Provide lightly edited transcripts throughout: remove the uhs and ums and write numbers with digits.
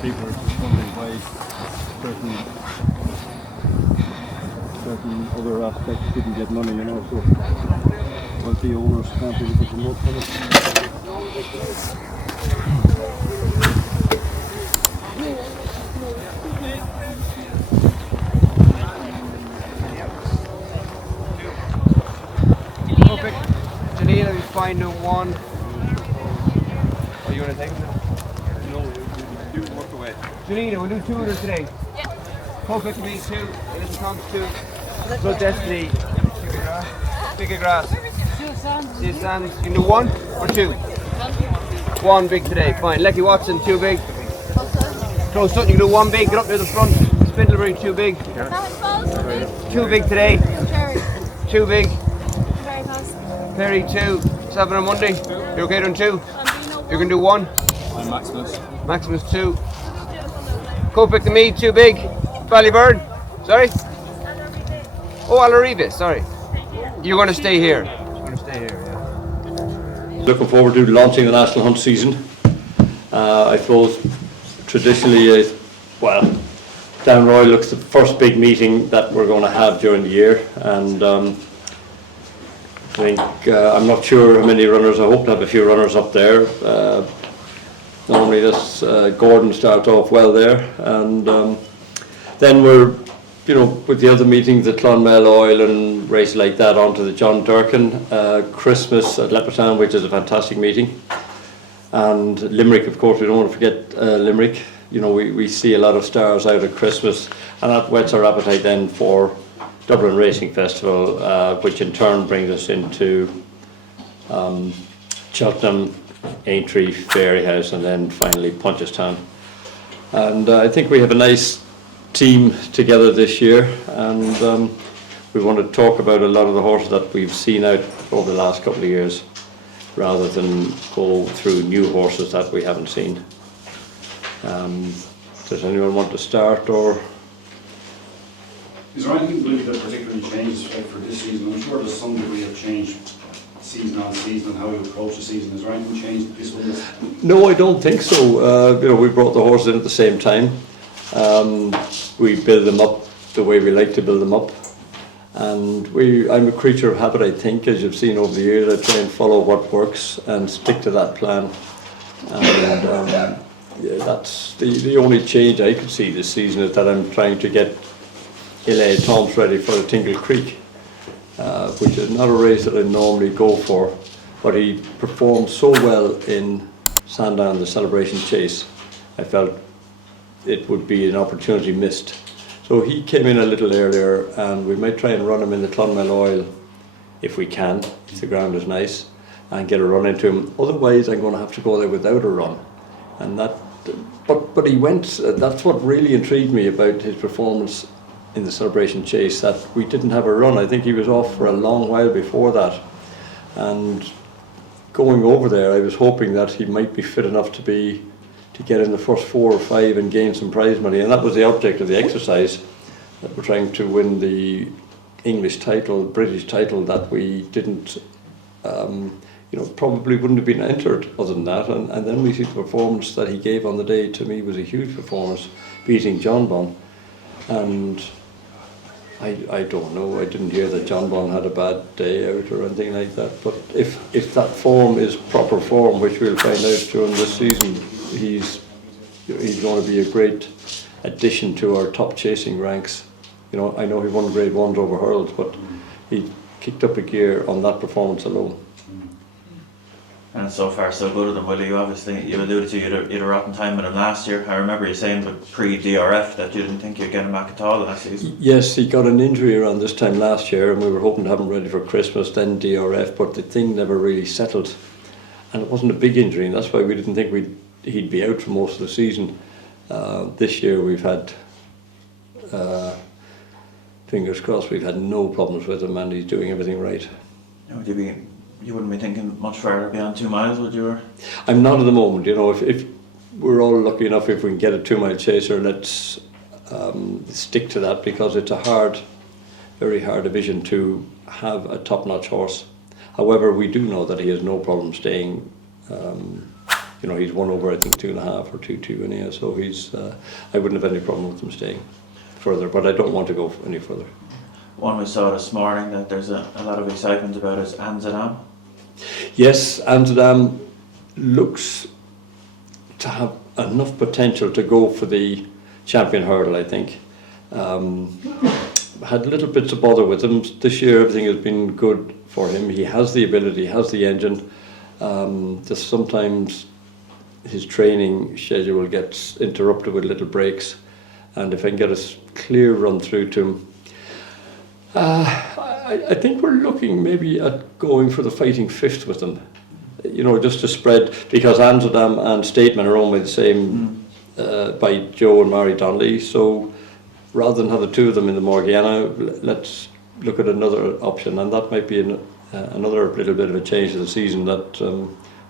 people are just wondering why certain other aspects didn't get money, you know, so but the owners can't really put the note on it. Perfect. Janina, we find one. Are you going to take it? No, you work away. Janina, we'll do 2 of them today. Yeah. Perfect to me 2. Little Tom's 2. Blood Destiny. Bigger grass. Two sands. You can do 1 or 2? 1 big today. Fine. Lecky Watson, 2 big. Closutton, you can do 1 big. Get up near the front. Spindleberry, 2 big. 2 big today. 2 big. Perry, 2. Salvador Mundi. You're okay doing 2? You can do 1. I'm Maximus. Maximus 2. Co-pick to me, 2 big. Ballyburn. Sorry? Oh, Alarive, sorry. You're going to stay here. You're going to stay here, yeah. Looking forward to launching the national hunt season. I suppose traditionally, well, Down Royal looks the first big meeting that we're going to have during the year, and I think I'm not sure how many runners. I hope to have a few runners up there. Normally, this Gordon starts off well there, and then we're, you know, with the other meetings, the Clonmel Oil and races like that, onto the John Durkin, Christmas at Leopardstown, which is a fantastic meeting, and Limerick, of course. We don't want to forget Limerick. You know, we see a lot of stars out at Christmas, and that whets our appetite then for Dublin Racing Festival, which in turn brings us into Cheltenham, Aintree, Fairyhouse, and then finally Punchestown. And I think we have a nice team together this year, and we want to talk about a lot of the horses that we've seen out over the last couple of years, rather than go through new horses that we haven't seen. Does anyone want to start, or? Is there anything really that particularly changed for this season? I'm sure there's some degree of change season on season and how you approach the season. Is there anything changed this one? No, I don't think so. You know, we brought the horses in at the same time. We build them up the way we like to build them up, and I'm a creature of habit. I think, as you've seen over the years, I try and follow what works and stick to that plan. And yeah, that's the only change I could see this season, is that I'm trying to get Etait Temps ready for the Tingle Creek, which is not a race that I normally go for, but he performed so well in Sandown, the Celebration Chase. I felt it would be an opportunity missed. So he came in a little earlier, and we might try and run him in the Clonmel Oil if we can, if the ground is nice, and get a run into him. Otherwise, I'm going to have to go there without a run. And that, but he went. That's what really intrigued me about his performance in the Celebration Chase, that we didn't have a run. I think he was off for a long while before that, and going over there, I was hoping that he might be fit enough to get in the first 4 or 5 and gain some prize money, and that was the object of the exercise, that we're trying to win the English title, British title, that we didn't, you know, probably wouldn't have been entered other than that. And then we see the performance that he gave on the day. To me, was a huge performance, beating John Bon. And I don't know, I didn't hear that John Bon had a bad day out or anything like that, but if that form is proper form, which we'll find out during this season, he's going to be a great addition to our top chasing ranks. You know, I know he won grade 1s over hurls, but he kicked up a gear on that performance alone. And so far so good with him, Willie. You alluded to you had a rotten time with him last year. I remember you saying with pre-DRF that you didn't think you'd get him back at all last season. Yes, he got an injury around this time last year, and we were hoping to have him ready for Christmas, then DRF, but the thing never really settled. And it wasn't a big injury, and that's why we didn't think he'd be out for most of the season. This year we've had, fingers crossed, we've had no problems with him, and he's doing everything right. You wouldn't be thinking much further beyond 2 miles, would you? I'm not at the moment. You know, if we're all lucky enough, if we can get a 2 mile chaser, let's stick to that, because it's a very hard division to have a top-notch horse. However, we do know that he has no problem staying he's won over, I think, 2.5 or 2-2 anyhow, so he's, I wouldn't have any problem with him staying further, but I don't want to go any further. One we saw this morning that there's a lot of excitement about is Anzadam. Yes, Anzadam looks to have enough potential to go for the champion hurdle, I think. Had little bits of bother with him. This year everything has been good for him. He has the ability, he has the engine. Just sometimes his training schedule gets interrupted with little breaks, and if I can get a clear run through to him, I think we're looking maybe at going for the fighting fifth with them. Just to spread, because Anzadam and Stateman are owned by the same, by Joe and Mary Donnelly, so rather than have the two of them in the Morgiana, let's look at another option, and that might be another little bit of a change of the season that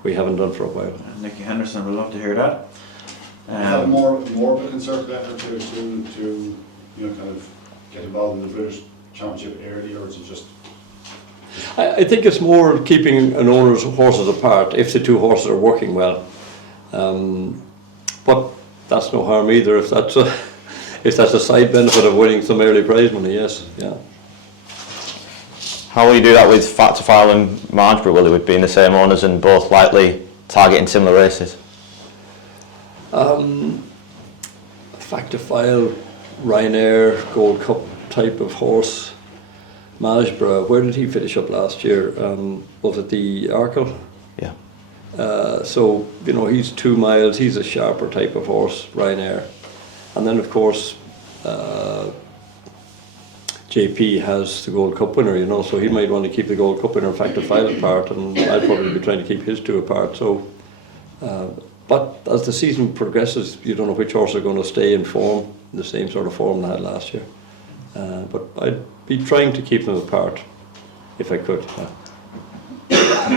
we haven't done for a while. Nicky Henderson would love to hear that. Is that more of a concerted effort to kind of get involved in the British Championship early, or is it just? I think it's more keeping an owner's horses apart if the two horses are working well. But that's no harm either if that's a side benefit of winning some early prize money. Yes, yeah. How will you do that with Fat to File and Marjborough? Will they be in the same owners and both likely targeting similar races? Fact to File, Ryanair, Gold Cup type of horse. Majborough, where did he finish up last year? Was it the Arkle? Yeah. So, he's 2 miles, he's a sharper type of horse, Ryanair. And then, of course, JP has the Gold Cup winner, so he might want to keep the Gold Cup winner, Fact to File apart, and I'll probably be trying to keep his two apart. So, but as the season progresses, you don't know which horse are going to stay in form, the same sort of form they had last year. But I'd be trying to keep them apart if I could.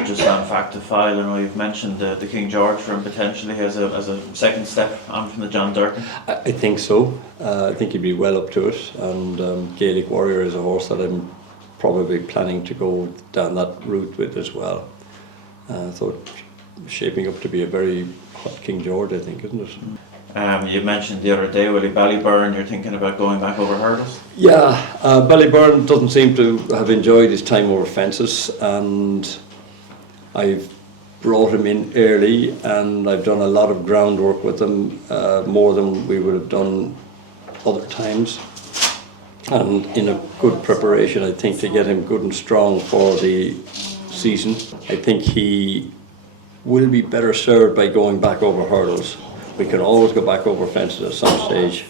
Just on Fact to File, I know you've mentioned the King George for him potentially as a second step on from the John Durkin. I think so. I think he'd be well up to it, and Gaelic Warrior is a horse that I'm probably planning to go down that route with as well. So it's shaping up to be a very hot King George, I think, isn't it? You mentioned the other day, Willie, Ballyburn, you're thinking about going back over hurdles? Yeah, Ballyburn doesn't seem to have enjoyed his time over fences, and I've brought him in early, and I've done a lot of groundwork with him, more than we would have done other times, and in a good preparation, I think, to get him good and strong for the season. I think he will be better served by going back over hurdles. We can always go back over fences at some stage,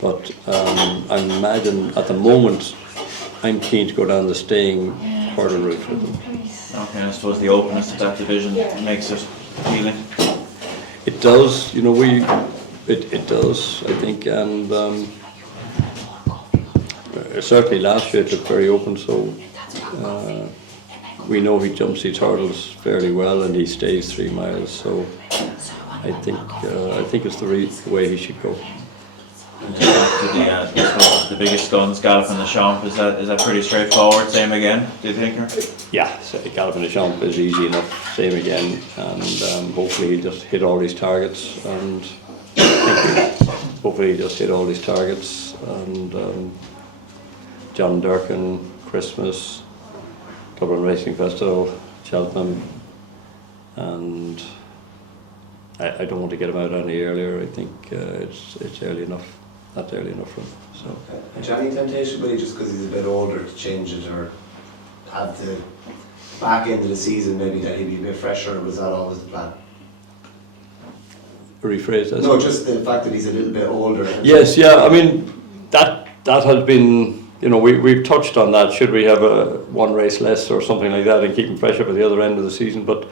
but I imagine at the moment I'm keen to go down the staying hurdle route with him. Okay, I suppose the openness of that division makes it appealing. It does, it does, I think, and certainly last year it looked very open, so we know he jumps these hurdles fairly well and he stays 3 miles, so I think it's the way he should go. And back to the biggest guns, Galopin Des Champs, is that pretty straightforward? Same again, do you think? Yeah, so Galopin Des Champs is easy enough, same again, and hopefully he'll just hit all these targets, and John Durkin, Christmas, Dublin Racing Festival, Cheltenham, and I don't want to get him out any earlier. I think it's early enough. That's early enough for him. So. And any temptation, Willie, just because he's a bit older, to change it or have the back end of the season maybe that he'd be a bit fresher, or was that always the plan? Rephrase that. No, just the fact that he's a little bit older. Yes, yeah. I mean that has been. We've touched on that. Should we have one race less or something like that and keep him fresh up at the other end of the season? But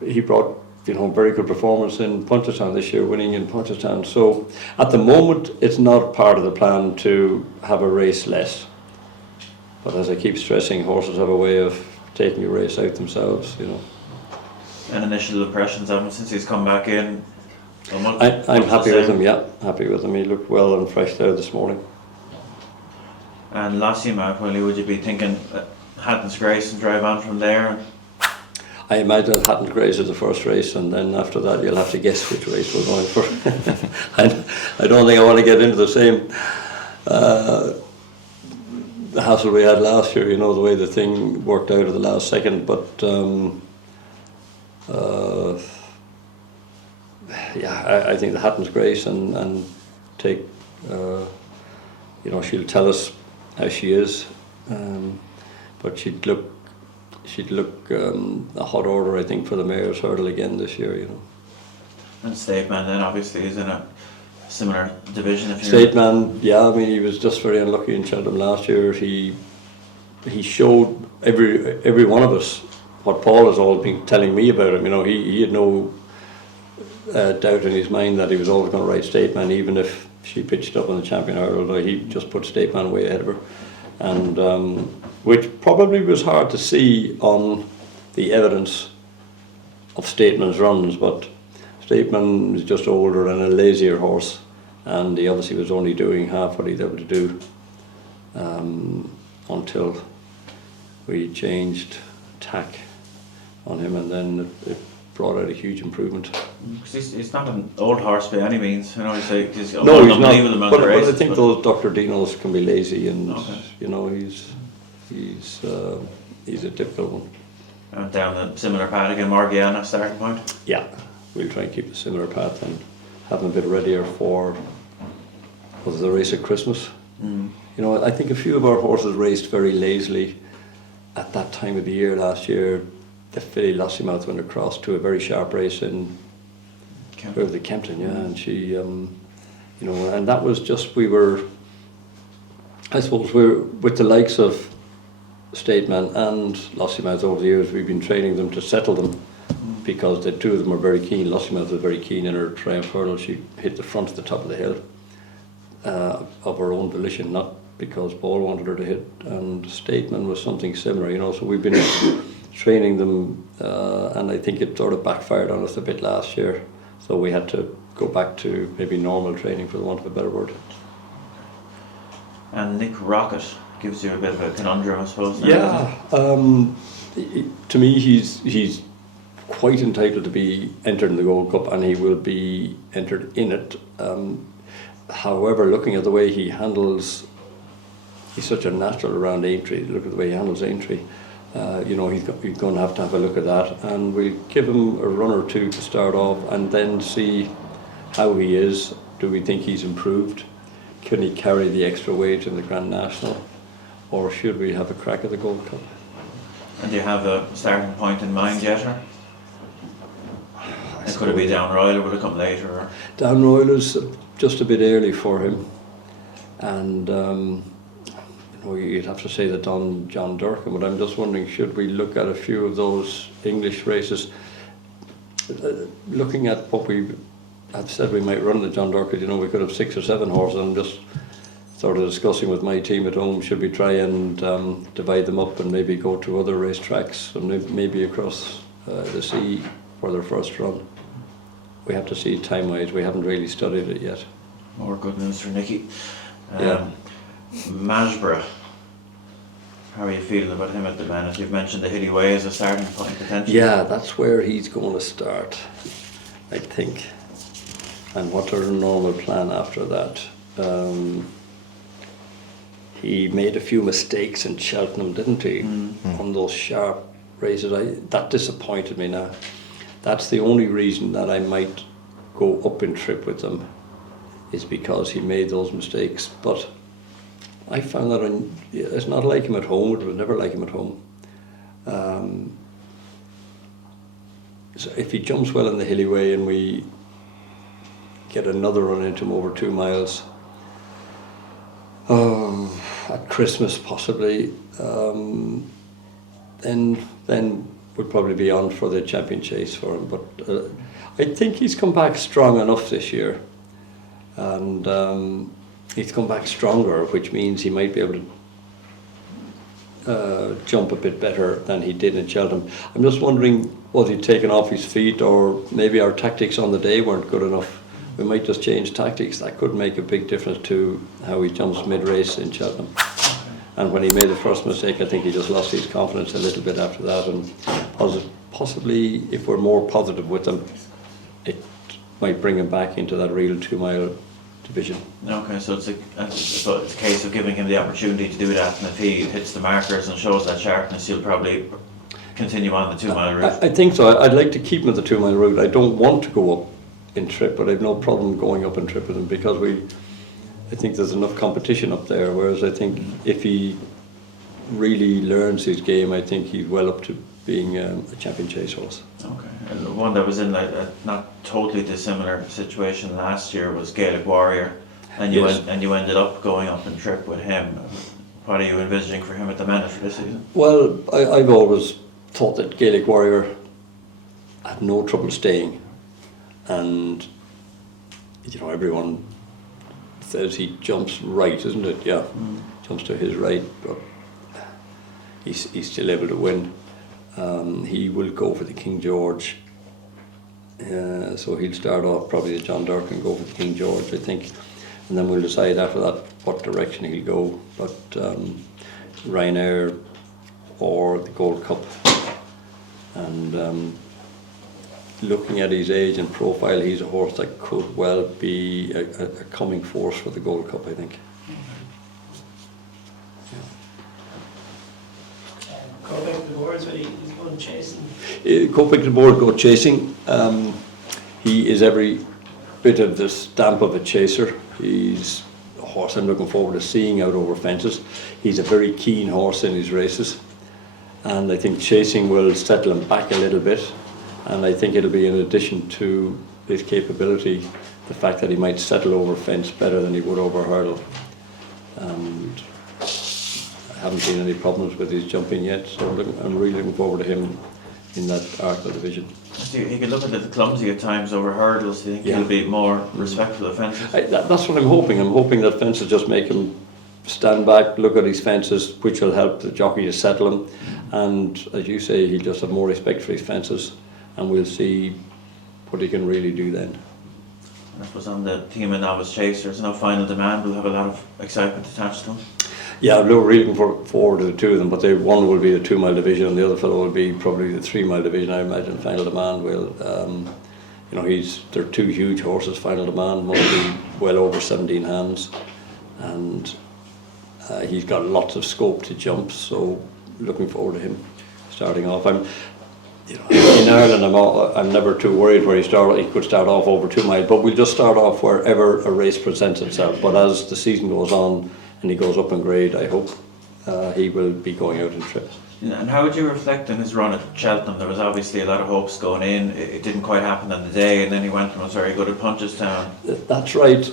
he brought very good performance in Punchestown this year, winning in Punchestown. So at the moment, it's not part of the plan to have a race less. But as I keep stressing, horses have a way of taking a race out themselves. And initial impressions of him since he's come back in? I'm happy with him. Yeah, happy with him. He looked well and fresh there this morning. And Lossiemouth, Willie, would you be thinking Hatton's Grace and drive on from there? I imagine Hatton Grace is the first race, and then after that you'll have to guess which race we're going for. I don't think I want to get into the same the hassle we had last year, you know, the way the thing worked out at the last second, but yeah, I think the Hatton's Grace and take, you know, she'll tell us how she is, but she'd look a hot order, I think, for the Mayor's Hurdle again this year, you know. And Stateman then obviously is in a similar division. If Stateman, yeah, I mean, he was just very unlucky in Cheltenham last year. He showed every one of us what Paul has all been telling me about him. You know, he had no doubt in his mind that he was always going to ride Stateman, even if she pitched up on the Champion Hurdle. He just put Stateman way ahead of her, and which probably was hard to see on the evidence of Stateman's runs, but Stateman is just older and a lazier horse, and he obviously was only doing half what he's able to do until we changed tack on him, and then it brought out a huge improvement. He's not an old horse by any means, you know. He's no, he's not. But I think those Dr. Dinos can be lazy, and okay, you know, he's a difficult one. And down the similar path again, Morgiana starting point. Yeah, we'll try and keep a similar path and have them a bit readier for the race at Christmas. You know, I think a few of our horses raced very lazily at that time of the year last year. The filly Lossiemouth went across to a very sharp race in Kempton, yeah, and she, you know, and that was just, I suppose we're with the likes of Stateman and Lossiemouth over the years, we've been training them to settle them, because the two of them are very keen. Lossiemouth was very keen in her Triumph Hurdle. She hit the front at the top of the hill of her own volition, not because Paul wanted her to hit, and Stateman was something similar, you know, so we've been training them, and I think it sort of backfired on us a bit last year, so we had to go back to maybe normal training, for the want of a better word. And Nick Rockett gives you a bit of a conundrum, I suppose. Yeah, to me he's quite entitled to be entered in the Gold Cup, and he will be entered in it. However, looking at the way he handles, he's such a natural around Aintree. Look at the way he handles Aintree. You know, he's going to have a look at that, and we'll give him a run or two to start off, and then see how he is. Do we think he's improved? Can he carry the extra weight in the Grand National, or should we have a crack at the Gold Cup? And do you have a starting point in mind yet, or? Could it be Down Royal, or will it come later? Or? Down Royal is just a bit early for him, and you know, you'd have to say that on John Durkin, but I'm just wondering, should we look at a few of those English races? Looking at what we have said we might run the John Durkin, you know, we could have 6 or 7 horses, and just sort of discussing with my team at home, should we try and divide them up and maybe go to other racetracks, and maybe across the sea for their first run. We have to see time-wise, we haven't really studied it yet. More good news for Nicky. Yeah. Majborough, how are you feeling about him at the minute? You've mentioned the Hilly Way as a starting point potentially. Yeah, that's where he's going to start, I think. And what's our normal plan after that? He made a few mistakes in Cheltenham, didn't he? On those sharp races. That disappointed me now. That's the only reason that I might go up in trip with them, is because he made those mistakes. But I found that it's not like him at home. It was never like him at home. So if he jumps well in the Hilly Way and we get another run into him over 2 miles, at Christmas possibly, then would probably be on for the champion chase for him. But I think he's come back strong enough this year, and he's come back stronger, which means he might be able to jump a bit better than he did in Cheltenham. I'm just wondering, was he taken off his feet, or maybe our tactics on the day weren't good enough? We might just change tactics. That could make a big difference to how he jumps mid-race in Cheltenham. And when he made the first mistake, I think he just lost his confidence a little bit after that, and possibly if we're more positive with them, it might bring him back into that real 2 mile division. Okay, so it's a case of giving him the opportunity to do that, and if he hits the markers and shows that sharpness, he'll probably continue on the 2 mile route. I think so. I'd like to keep him at the 2 mile route. I don't want to go up in trip, but I've no problem going up in trip with him because I think there's enough competition up there, whereas I think if he really learns his game, I think he's well up to being a champion chase horse. Okay, and one that was in a not totally dissimilar situation last year was Gaelic Warrior, and you ended up going up in trip with him. What are you envisaging for him at the minute for this season? Well, I've always thought that Gaelic Warrior had no trouble staying, and everyone says he jumps right, isn't it? Yeah, jumps to his right, but he's still able to win. He will go for the King George, so he'll start off probably the John Dirk and go for the King George, I think, and then we'll decide after that what direction he'll go. But Ryanair or the Gold Cup, and looking at his age and profile, he's a horse that could well be a coming force for the Gold Cup, I think. Go back to the boards, but he's going chasing. Go back to the board, go chasing. He is every bit of the stamp of a chaser. He's a horse I'm looking forward to seeing out over fences. He's a very keen horse in his races, and I think chasing will settle him back a little bit, and I think it'll be in addition to his capability, the fact that he might settle over fence better than he would over hurdle. And I haven't seen any problems with his jumping yet, so I'm really looking forward to him in that Arkle division. So he can look a little clumsy at times over hurdles. Do you think he'll be more respectful of fences? That's what I'm hoping. I'm hoping that fences just make him stand back, look at his fences, which will help the jockey to settle him. And as you say, he'll just have more respect for his fences, and we'll see what he can really do then. That was on the team of novice chasers. Now Final Demand will have a lot of excitement attached to him. Yeah, I'm really looking forward to the two of them, but one will be the 2 mile division and the other fellow will be probably the 3 mile division. I imagine Final Demand will. They're two huge horses. Final Demand must be well over 17 hands, and he's got lots of scope to jump, so looking forward to him starting off. In Ireland, I'm never too worried where he could start off over 2 mile, but we'll just start off wherever a race presents itself. But as the season goes on and he goes up in grade, I hope he will be going out in trip. And how would you reflect on his run at Cheltenham? There was obviously a lot of hopes going in. It didn't quite happen on the day, and then he went and was very good at Punchestown. That's right.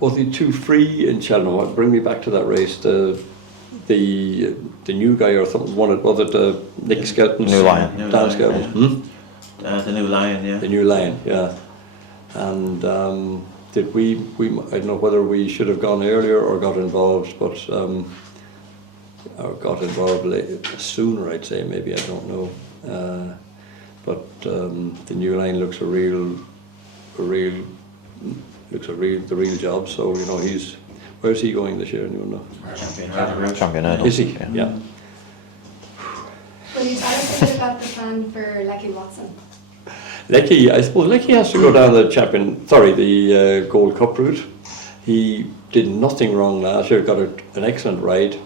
Was he too free in Cheltenham? Bring me back to that race. The new guy or something won it. Was it Nick Skelton's? New Lion. Dan Skelton. The New Lion, yeah. The New Lion, yeah. And did we? I don't know whether we should have gone earlier or got involved, but or got involved sooner. I'd say maybe, I don't know. But the New Lion looks the real job. So where's he going this year? Anyone know? Champion Idol. Is he? Yeah. Will you tell us a bit about the plan for Lecky Watson? I suppose Lecky has to go down the Gold Cup route. He did nothing wrong last year, got an excellent ride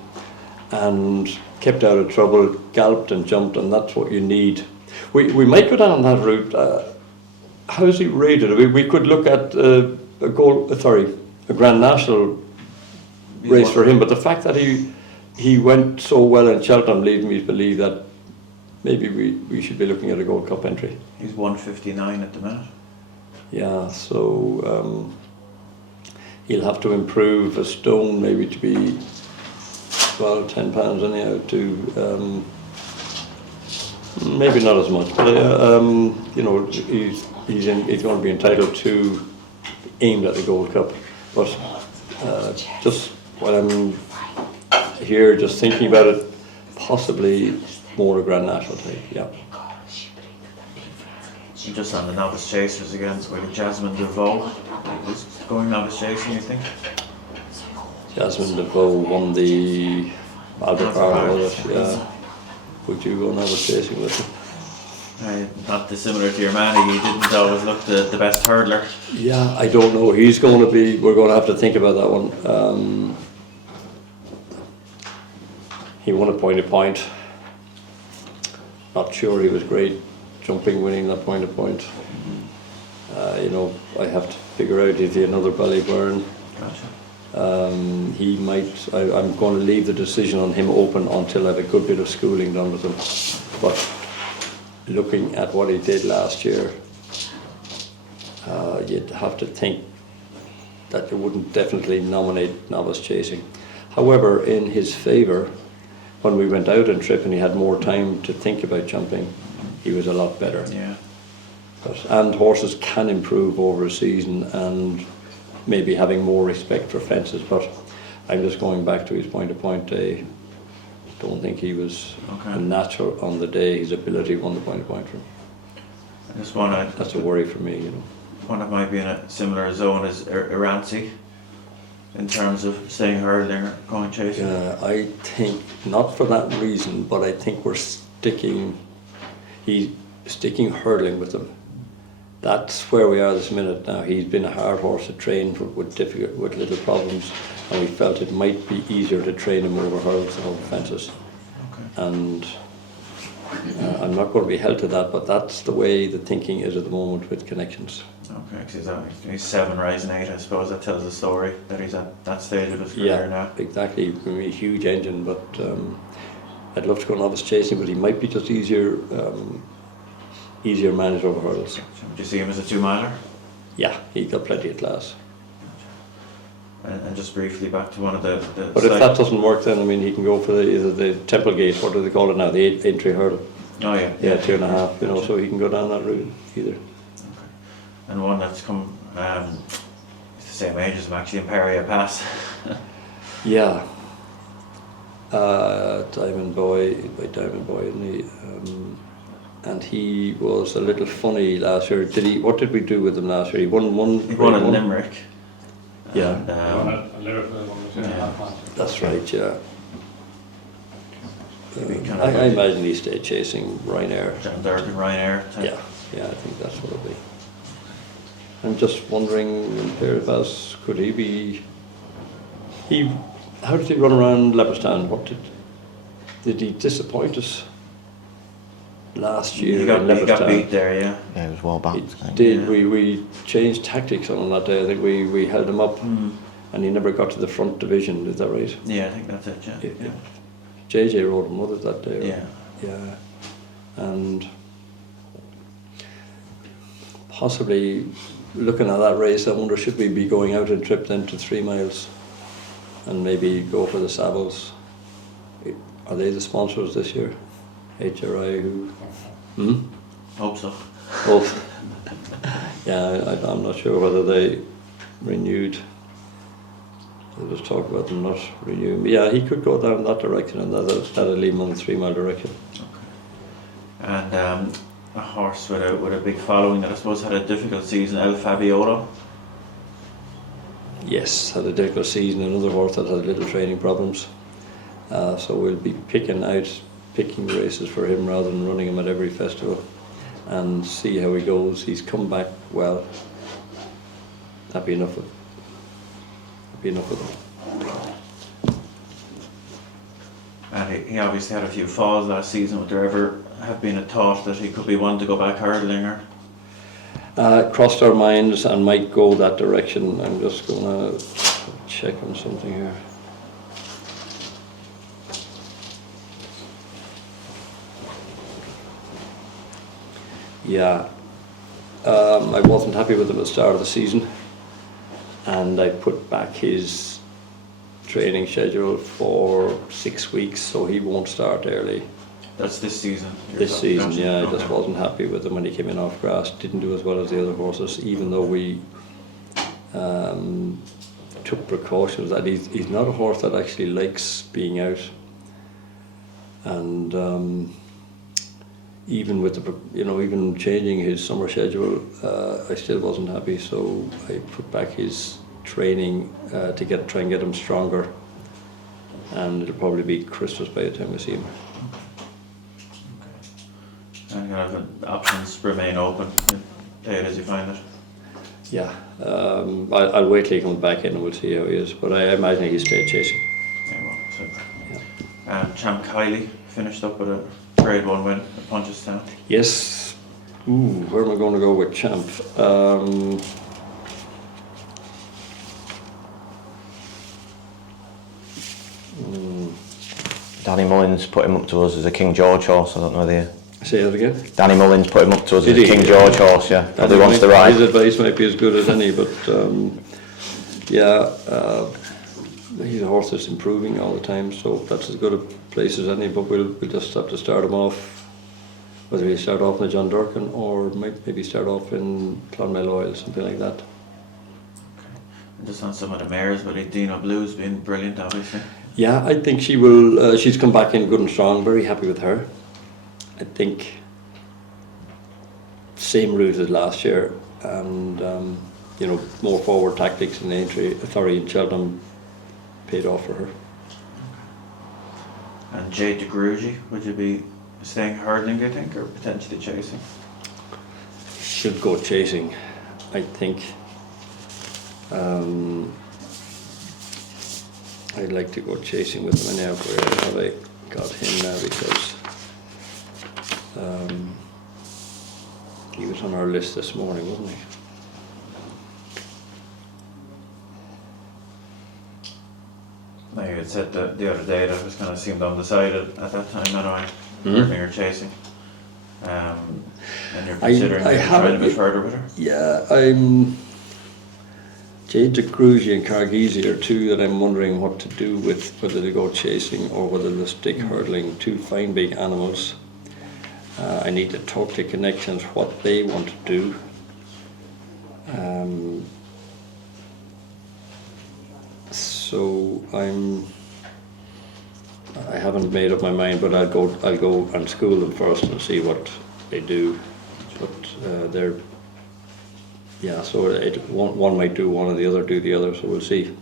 and kept out of trouble, galloped and jumped, and that's what you need. We might go down that route. How's he rated? We could look at a Grand National race for him, but the fact that he went so well in Cheltenham leads me to believe that maybe we should be looking at a Gold Cup entry. He's 159 at the minute. Yeah, so he'll have to improve a stone maybe to be, well, £10 anyhow to, maybe not as much, but he's going to be entitled to aimed at the Gold Cup. But just while I'm here just thinking about it, possibly more a Grand National type, yeah. Just on the novice chasers again, so Jasmine De Vaux is going novice chasing, you think? Jasmine De Vaux won the Albert Park, yeah. would you go novice chasing with him? Not dissimilar to your man, he didn't always look the best hurdler. Yeah, I don't know. He's going to be. We're going to have to think about that one. He won a point. Not sure he was great jumping, winning that point. You know, I have to figure out if he another Ballyburn. Gotcha. He might. I'm going to leave the decision on him open until I have a good bit of schooling done with him. But looking at what he did last year, you'd have to think that you wouldn't definitely nominate novice chasing. However, in his favour, when we went out and trip and he had more time to think about jumping, he was a lot better. Yeah. And horses can improve over a season, and maybe having more respect for fences. But I'm just going back to his point day. Don't think he was a natural on the day. His ability won the point for him. That's a worry for me, you know. One that might be in a similar zone is Iranzi, in terms of staying hurdling or going chasing. I think not for that reason, but I think we're sticking hurdling with him. That's where we are this minute now. He's been a hard horse to train with little problems, and we felt it might be easier to train him over hurdles than over fences. And I'm not going to be held to that, but that's the way the thinking is at the moment with connections. Okay, because he's 7 rising 8, I suppose that tells the story that he's at that stage of his career now. Yeah, exactly. He's going to be a huge engine, but I'd love to go novice chasing, but he might be just easier managed over hurdles. Would you see him as a 2-miler? Yeah, he's got plenty of class. And just briefly back to one of the but if that doesn't work, then I mean he can go for either the Temple Gate, what do they call it now, the entry hurdle. Oh yeah. Yeah, 2.5, you know, so he can go down that route either. Okay. And one that's come, it's the same age as him actually, Impaire Et Passe. Yeah. Diamond Boy, isn't he? And he was a little funny last year. What did we do with him last year? He won at Limerick. Yeah. And, that's right, yeah. I imagine he stayed chasing Ryanair. John Durgan, Ryanair. Yeah, I think that's what it'll be. I'm just wondering, Impaire Et Passe, could he be... How did he run around Leopardstown? Did he disappoint us last year? He got beat there, yeah. Yeah, it was well balanced. We changed tactics on him that day. I think we held him up, and he never got to the front division. Is that right? Yeah, I think that's it. Yeah. JJ rode him, was it, that day? Yeah. Yeah, and possibly looking at that race, I wonder should we be going out and trip then to 3 miles, and maybe go for the Savills? Are they the sponsors this year? HRI who? Hope so. Oh, yeah, I'm not sure whether they renewed. There was talk about them not renewing. But yeah, he could go down that direction, and that'll leave him on the 3 mile direction. Okay. And a horse with a big following that I suppose had a difficult season, El Fabiolo. Yes, had a difficult season. Another horse that had little training problems. So we'll be picking races for him rather than running him at every festival, and see how he goes. He's come back well. Happy enough with him. And he obviously had a few falls last season. Would there ever have been a thought that he could be one to go back hurdling, or? Crossed our minds and might go that direction. I'm just going to check on something here. Yeah, I wasn't happy with him at the start of the season, and I put back his training schedule for 6 weeks, so he won't start early. That's this season? This season, yeah. I just wasn't happy with him when he came in off grass. Didn't do as well as the other horses, even though we took precautions. That he's not a horse that actually likes being out, and even with even changing his summer schedule, I still wasn't happy. So I put back his training to try and get him stronger, and it'll probably be Christmas by the time we see him. kind of options remain open. Play it as you find it. Yeah, I'll wait till he comes back in and we'll see how he is. But I imagine he'll stay chasing. Yeah, well, super. Champ Kiely finished up with a Grade 1 win at Punchestown. Yes. Ooh, where am I going to go with Champ? Danny Mullins put him up to us as a King George horse. I don't know whether you... Say that again? Danny Mullins put him up to us Did as a he? King George horse, yeah. Probably wants to ride. His advice might be as good as any, but he's a horse that's improving all the time, so that's as good a place as any, but we'll just have to start him off, whether he start off in the John Durkin or maybe start off in Clonmel Oil, something like that. And just on some of the mares, Willie, Dinoblue's been brilliant, obviously. Yeah, I think she will. She's come back in good and strong. Very happy with her. I think same route as last year, and more forward tactics in in Cheltenham paid off for her. And Jade de Grugy, would you be staying hurdling, do you think, or potentially chasing? Should go chasing, I think. I'd like to go chasing with him anyhow. Where have I got him now? Because he was on our list this morning, wasn't he? No, you had said that the other day that it was kind of seemed undecided at that time anyway, hurdling or chasing. And you're considering trying a bit further with her? Yeah, Jade de Grugy and Kargese are two that I'm wondering what to do with, whether they go chasing or whether they stick hurdling. Two fine big animals. I need to talk to connections what they want to do. So I haven't made up my mind, but I'll go and school them first and see what they do. But so one might do one and the other do the other, so we'll see.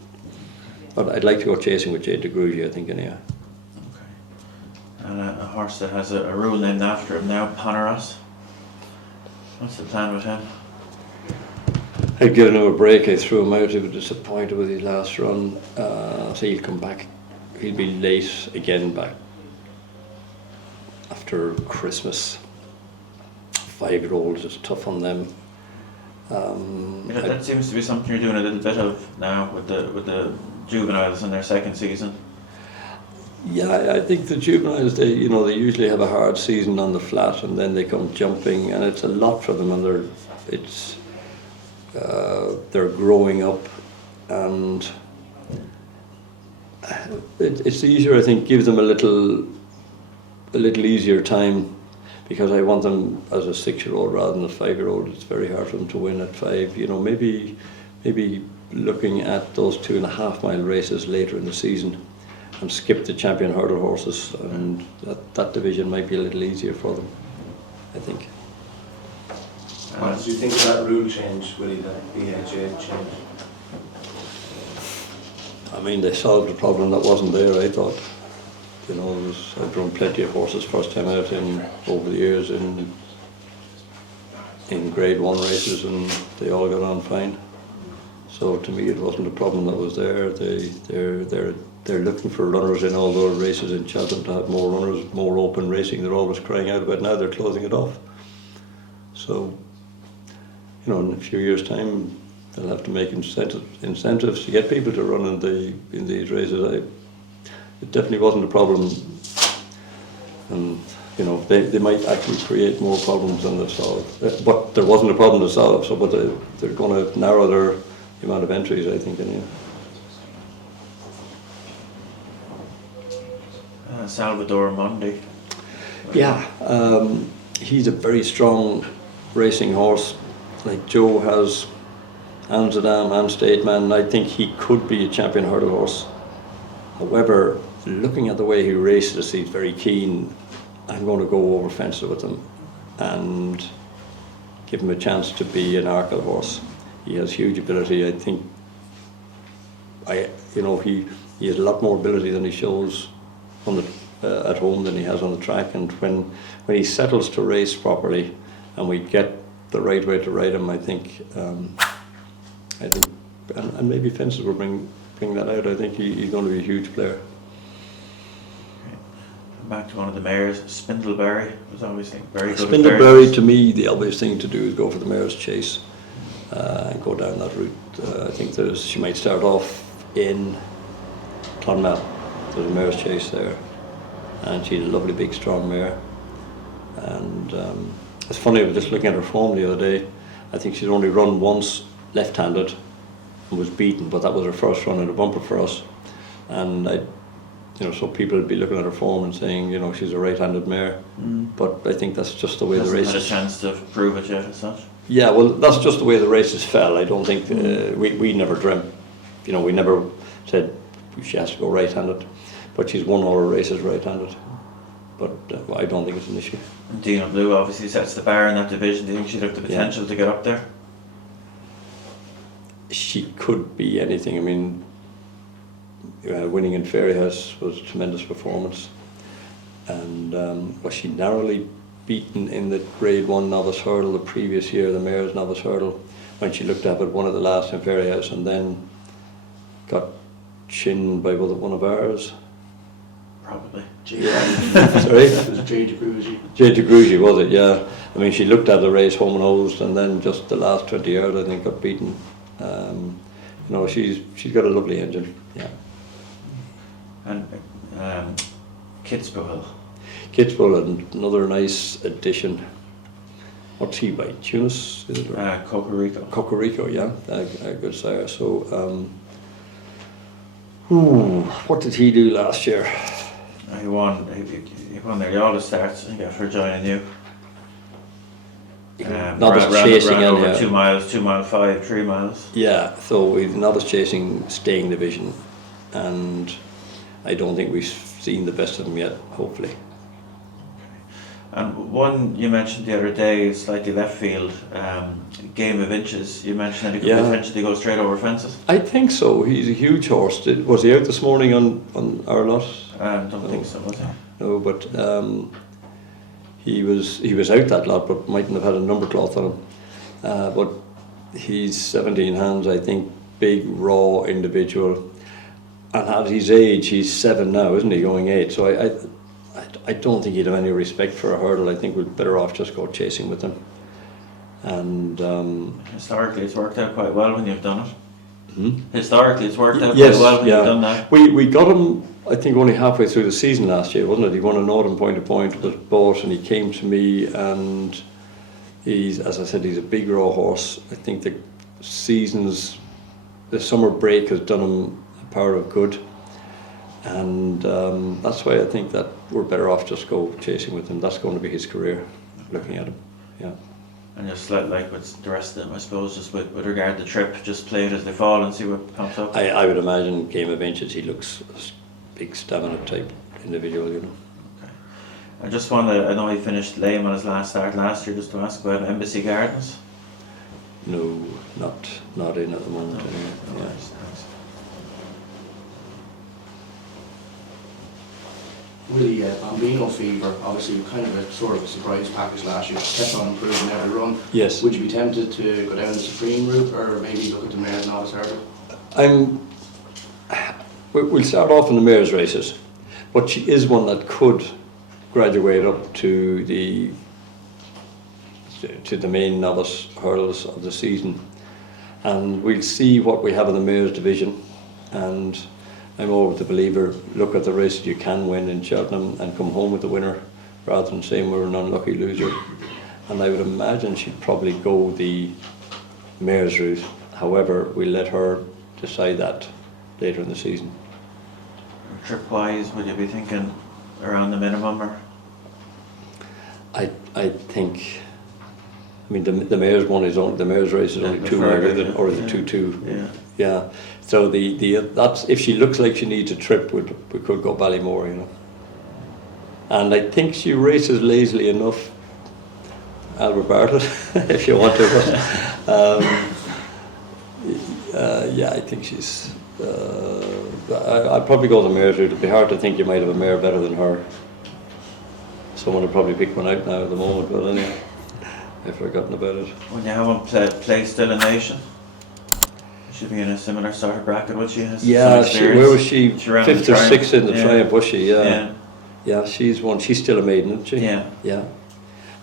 But I'd like to go chasing with Jade de Grugy, I think, anyhow. Okay. And a horse that has a rule named after him now, Poniros. What's the plan with him? I'd given him a break. I threw him out. He was disappointed with his last run. So he'll come back. He'll be late again back after Christmas. 5-year-olds is tough on them. That seems to be something you're doing a little bit of now with the juveniles in their second season. Yeah, I think the juveniles, they usually have a hard season on the flat and then they come jumping, and it's a lot for them, and they're growing up, and it's easier, I think, give them a little easier time, because I want them as a 6-year-old rather than a 5-year-old. It's very hard for them to win at 5. Maybe looking at those 2.5 mile races later in the season and skip the champion hurdle horses, and that division might be a little easier for them, I think. What did you think of that rule change, Willie, that BHA change? I mean, they solved a problem that wasn't there, I thought. I've run plenty of horses first time out over the years in Grade 1 races, and they all got on fine. So to me, it wasn't a problem that was there. They're looking for runners in all those races in Cheltenham to have more runners, more open racing. They're always crying out about. Now they're closing it off. So, in a few years' time, they'll have to make incentives to get people to run in these races. It definitely wasn't a problem, and they might actually create more problems than they've solved. But there wasn't a problem to solve, so they're going to narrow their amount of entries, I think, anyway. Salvador Mundi. Yeah, he's a very strong racing horse. Like Joe has Anzadam and Stateman. I think he could be a champion hurdle horse. However, looking at the way he races, he's very keen. I'm going to go over fences with him and give him a chance to be an Arkle horse. He has huge ability. I think he has a lot more ability than he shows on at home than he has on the track. And when he settles to race properly, and we get the right way to ride him, I think, and maybe fences will bring that out. I think he's going to be a huge player. Back to one of the mares, Spindleberry was obviously very good. Spindleberry, to me, the obvious thing to do is go for the mare's chase and go down that route. I think she might start off in Clonmel. There's a mare's chase there, and she's a lovely big strong mare. And it's funny, I was just looking at her form the other day. I think she's only run once left-handed and was beaten, but that was her first run in a bumper for us. And so people would be looking at her form and saying, she's a right-handed mare. But I think that's just the way the races. Had a chance to prove it yet, as such. Yeah, well, that's just the way the races fell. I don't think we never dreamt. We never said she has to go right-handed. But she's won all her races right-handed. But I don't think it's an issue. And Dinoblue obviously sets the bar in that division. Do you think she'd have the potential to get up there? She could be anything. I mean, winning in Fairyhouse was a tremendous performance, and was she narrowly beaten in the Grade 1 novice hurdle the previous year, the mare's novice hurdle, when she looked up at one of the last in Fairyhouse and then got chinned by one of ours? Probably. Yeah. Sorry? It was Jade de Grugy. Jade de Grugy, was it? Yeah. I mean, she looked at the race home and hosed, and then just the last 20 yards, I think, got beaten. She's got a lovely engine. Yeah. And Kitzbühel. Kitzbühel, another nice addition. What's he by? Tunis? Is it? Cocorico. Cocorico, yeah. A good sire. So, what did he do last year? He won nearly all the starts, I think, after joining you. Novice chasing ran over yeah. 2 miles, 2 mile 5, 3 miles. Yeah, so we've novice chasing staying division, and I don't think we've seen the best of him yet, hopefully. And one you mentioned the other day, slightly left field, Game of Inches. You mentioned that he could potentially go straight over fences. I think so. He's a huge horse. Was he out this morning on our lot? Don't think so, was he? No, but he was out that lot, but mightn't have had a number cloth on him. But he's 17 hands, I think, big, raw individual. And at his age, he's 7 now, isn't he, going 8? So I don't think he'd have any respect for a hurdle. I think we're better off just go chasing with him. And historically, it's worked out quite well when you've done it. Historically, it's worked out yes, quite well when yeah. you've done that. We got him, I think, only halfway through the season last year, wasn't it? He won a Northern Point to Point, was bought, and he came to me, and he's, as I said, he's a big raw horse. I think the summer break has done him a power of good. And that's why I think that we're better off just go chasing with him. That's going to be his career, looking at him. Yeah. And just like with the rest of them, I suppose, just with regard to Trip, just play it as they fall and see what pops up. I would imagine Game of Inches, he looks a big stamina type individual, Okay. I just want to, I know he finished lame on his last start last year, just to ask about Embassy Gardens. No, not in at the moment. No, Yeah. thanks. Willie, Bambino Fever, obviously kind of a sort of a surprise package last year, kept on improving every run. Yes. Would you be tempted to go down the Supreme route, or maybe look at the mare's novice hurdle? We'll start off in the mare's races, but she is one that could graduate up to the main novice hurdles of the season, and we'll see what we have in the mare's division. And I'm always the believer, look at the races you can win in Cheltenham and come home with the winner, rather than saying we're an unlucky loser. And I would imagine she'd probably go the mare's route. However, we'll let her decide that later in the season. Trip wise, would you be thinking around the minimum, or? I think, I mean, the mare's one is only, the mare's race is only 2 miles, or is it 2-2? Yeah. Yeah. So that's, if she looks like she needs a trip, we could go Ballymore, And I think she races lazily enough. Albert Bartlett, if you want to. But, yeah, I think she's I'd probably go the mare's route. It'd be hard to think you might have a mare better than her. Someone would probably pick one out now at the moment, but anyway, I've forgotten about it. When you have one play Still a Nation, she'd be in a similar sort of bracket, would she? Has Yeah, some where was experience. she? ran in Fifth or Triumph. sixth in the Triumph, was she? Yeah. Yeah, she's one. She's still a maiden, isn't she? Yeah. Yeah.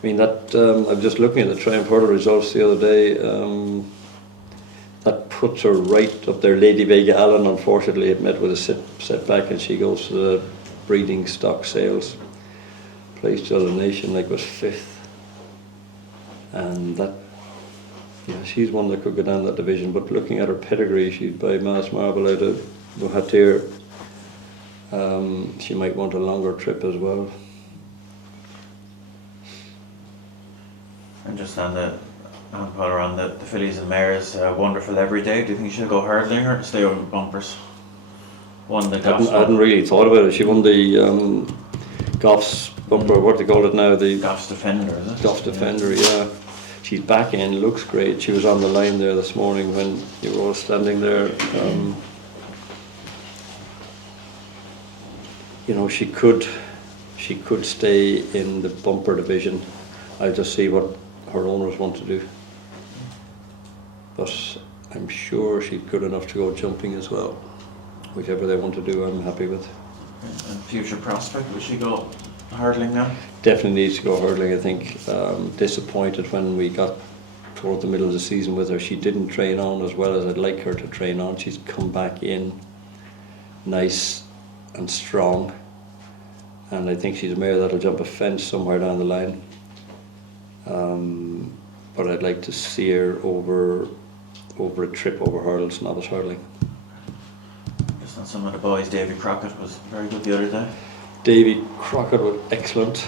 I mean, that, I'm just looking at the Triumph Hurdle results the other day. That puts her right up there. Lady Vega Allen, unfortunately, had met with a setback, and she goes to the breeding stock sales. Placed Still a Nation, like, was 5th. And that, yeah, she's one that could go down that division. But looking at her pedigree, she's by Mass Marble out of Mohatir. She might want a longer trip as well. And just on the fillies and mares, Wonderful Every Day, do you think she'll go hurdling or stay over bumpers? Won the Goffs. I hadn't really thought about it. She won the Goffs bumper, what do they call it now? The Goffs Defender, is it? Goffs Defender, yeah. She's back in, looks great. She was on the line there this morning when you were all standing there. You know, she could stay in the bumper division. I'll just see what her owners want to do. But I'm sure she's good enough to go jumping as well. Whichever they want to do, I'm happy with. And future prospect, would she go hurdling now? Definitely needs to go hurdling, I think. Disappointed when we got toward the middle of the season with her. She didn't train on as well as I'd like her to train on. She's come back in nice and strong. And I think she's a mare that'll jump a fence somewhere down the line. But I'd like to see her over a trip over hurdles, novice hurdling. Just on some of the boys, Davy Crockett was very good the other day. Davy Crockett was excellent.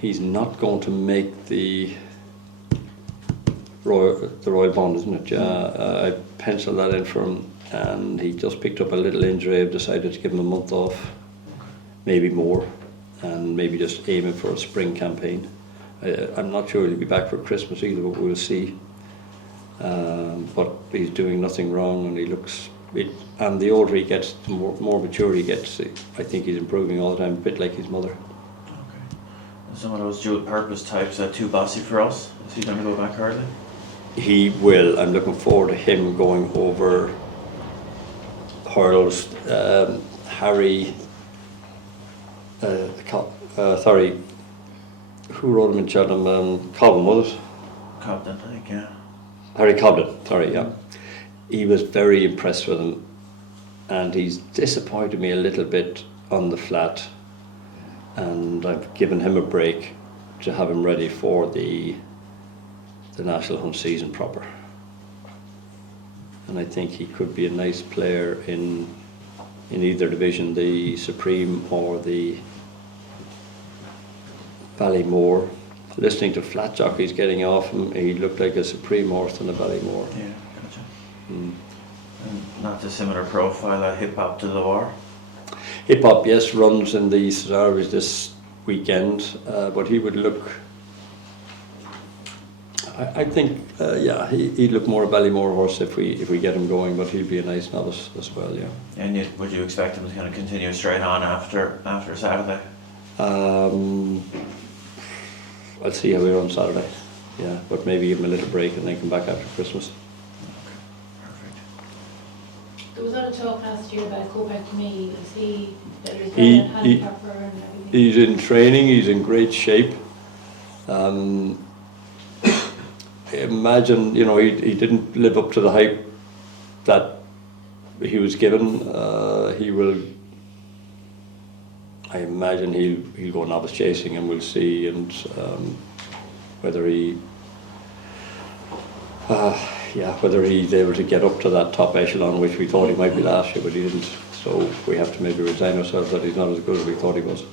He's not going to make the Royal Bond, isn't it? Yeah, I penciled that in for him, and he just picked up a little injury. I've decided to give him a month off, maybe more, and maybe just aiming for a spring campaign. I'm not sure he'll be back for Christmas either, but we'll see. But he's doing nothing wrong, and he looks. And the older he gets, the more mature he gets. I think he's improving all the time, a bit like his mother. Okay. And some of those dual purpose types, too bossy for us. Is he going to go back hurdling? He will. I'm looking forward to him going over hurdles. Harry, sorry, who rode him in Cheltenham? Cobden, was it? Cobden, I think, yeah. Harry Cobden, sorry, yeah. He was very impressed with him, and he's disappointed me a little bit on the flat, and I've given him a break to have him ready for the National Hunt season proper. And I think he could be a nice player in either division, the Supreme or the Ballymore. Listening to flat jockeys getting off him, he looked like a Supreme horse than a Ballymore. Yeah, gotcha. And not dissimilar profile, Hipop De Loire. Hipop, yes, runs in the Cesaris this weekend, but he would look. I think, yeah, he'd look more a Ballymore horse if we get him going, but he'd be a nice novice as well, yeah. And would you expect him to kind of continue straight on after Saturday? I'll see how we run Saturday, yeah, but maybe give him a little break and then come back after Christmas. Perfect. There was a lot of talk last year about Quebec to me. Is he He- handicapper and everything? He's in training, he's in great shape. Imagine, you know, he didn't live up to the hype that he was given. He will, I imagine he'll go novice chasing, and we'll see, and whether he's able to get up to that top echelon, which we thought he might be last year, but he didn't. So we have to maybe resign ourselves that he's not as good as we thought he was.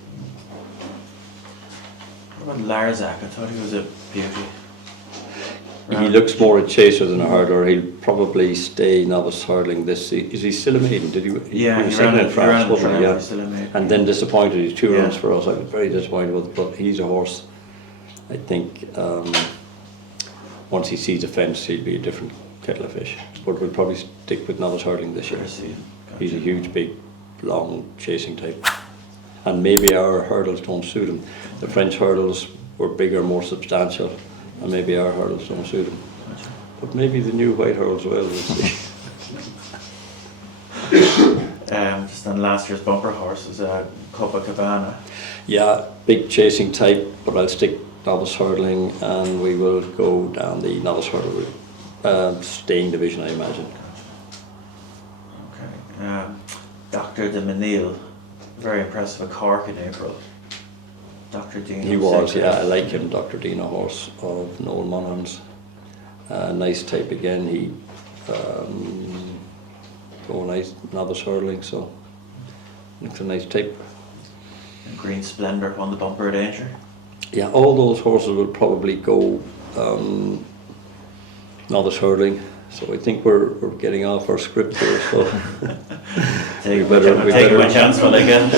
What about Larzak? I thought he was a beauty. He looks more a chaser than a hurdler. He'll probably stay novice hurdling this season. Is he still a maiden? Did he? Yeah, he was he second ran in France, wasn't he? Yeah. Still a maiden. And then disappointed. He's 2 Yeah. runs for us. I was very disappointed with it, but he's a horse. I think once he sees a fence, he'll be a different kettle of fish. But we'll probably stick with novice hurdling this year. He's a huge, big, long chasing type. And maybe our hurdles don't suit him. The French hurdles were bigger, more substantial, and maybe our hurdles don't suit him. But maybe the new white hurdles will, we'll see. Just on last year's bumper horse was Copacabana. Yeah, big chasing type, but I'll stick novice hurdling, and we will go down the novice hurdle route. Staying division, I imagine. Okay. Dr. de Menil, very impressive at Cork in April. Dr. Dino. He was, yeah, I like him, Dr. Dino horse of Noel Monaghan's. Nice type again, he go nice novice hurdling, so it's a nice type. And Green Splendor on the bumper danger. Yeah, all those horses will probably go novice hurdling. So I think we're getting off our script here. So take my chance when I can.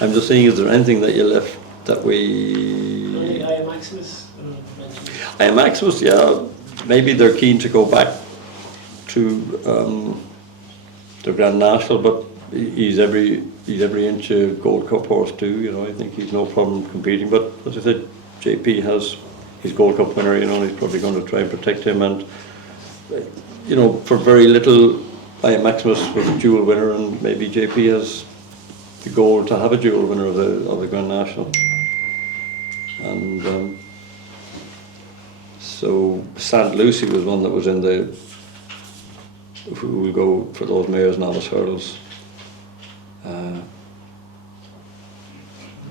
I'm just saying, is there anything that you left that we? Am Maximus. Am Maximus, yeah. Maybe they're keen to go back to the Grand National, but he's every inch a Gold Cup horse too. You know, I think he's no problem competing. But as I said, JP has his Gold Cup winner. You know, and he's probably going to try and protect him. And you know, for very little, Am Maximus was a dual winner, and maybe JP has the goal to have a dual winner of the Grand National. And so Sainte Lucie was one that was in the, who will go for those mares novice hurdles.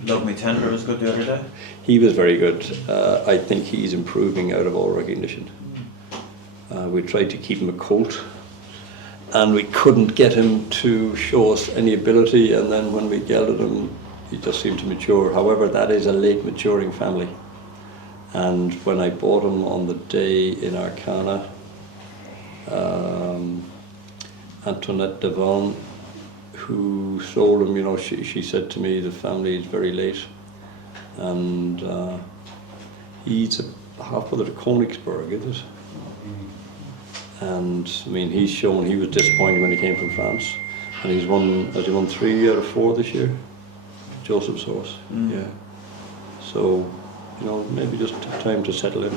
Love Me Tender was good the other day. He was very good. I think he's improving out of all recognition. We tried to keep him a colt, and we couldn't get him to show us any ability, and then when we gelded him, he just seemed to mature. However, that is a late maturing family. And when I bought him on the day in Arcana, Antoinette Devon, who sold him, you know, she said to me, the family is very late, and he's a half brother to Königsberg, is it? And I mean, he's shown, he was disappointed when he came from France, and has he won 3 out of 4 this year? Joseph's horse, yeah. So, you know, maybe just time to settle in.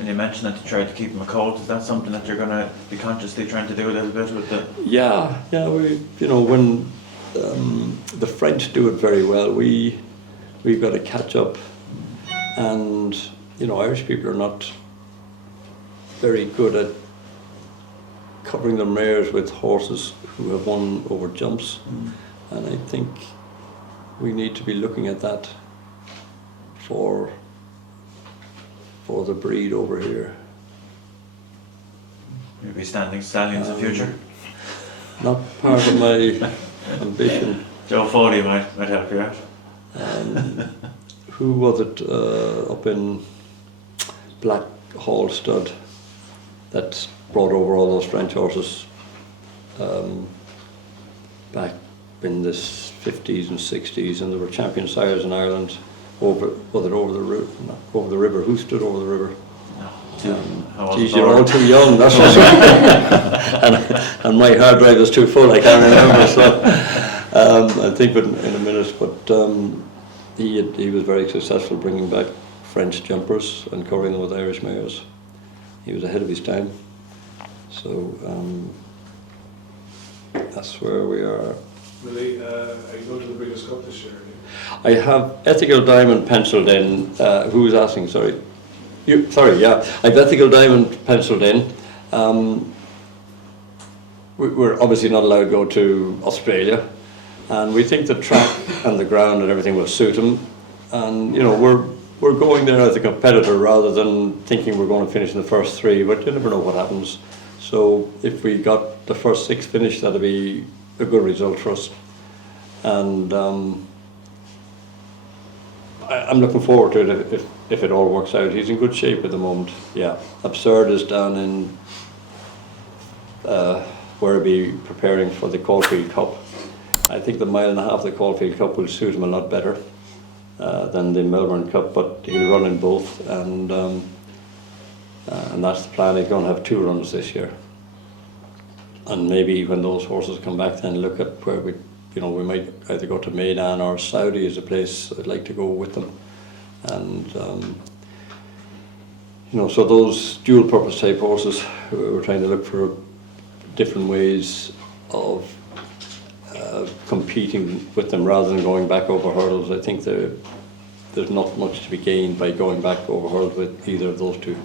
And you mentioned that you tried to keep him a colt. Is that something that you're going to be consciously trying to do a little bit with the? Yeah, we, you know, when the French do it very well, we've got to catch up, and you know, Irish people are not very good at covering their mares with horses who have won over jumps, and I think we need to be looking at that for the breed over here. You'll be standing stallions in future? Not part of my ambition. Joe Foley might help you out. Who was it up in Black Hall Stud that brought over all those French horses back in the 50s and 60s, and there were champion sires in Ireland over the river. Who stood over the river? Geez, you're all too young, that's for sure. and my hard drive is too full, I can't remember, so I'll think of it in a minute. But he was very successful bringing back French jumpers and covering them with Irish mares. He was ahead of his time. So that's where we are. Willie, are you going to the Breeders' Cup this year? I have Ethical Diamond penciled in. Who was asking? Sorry. Yeah. I've Ethical Diamond penciled in. We're obviously not allowed to go to Australia, and we think the track and the ground and everything will suit him. And you know, we're going there as a competitor rather than thinking we're going to finish in the first 3. But you never know what happens. So if we got the first 6 finished, that'd be a good result for us. And I'm looking forward to it if it all works out. He's in good shape at the moment. Yeah, Absurd is down in Werribee preparing for the Caulfield Cup. I think the 1.5 mile of the Caulfield Cup will suit him a lot better than the Melbourne Cup, but he'll run in both. And and that's the plan. He's going to have 2 runs this year. And maybe when those horses come back, then look at where we might either go to Maidan or Saudi is a place I'd like to go with them. And so those dual purpose type horses, we're trying to look for different ways of competing with them rather than going back over hurdles. I think there's not much to be gained by going back over hurdles with either of those two.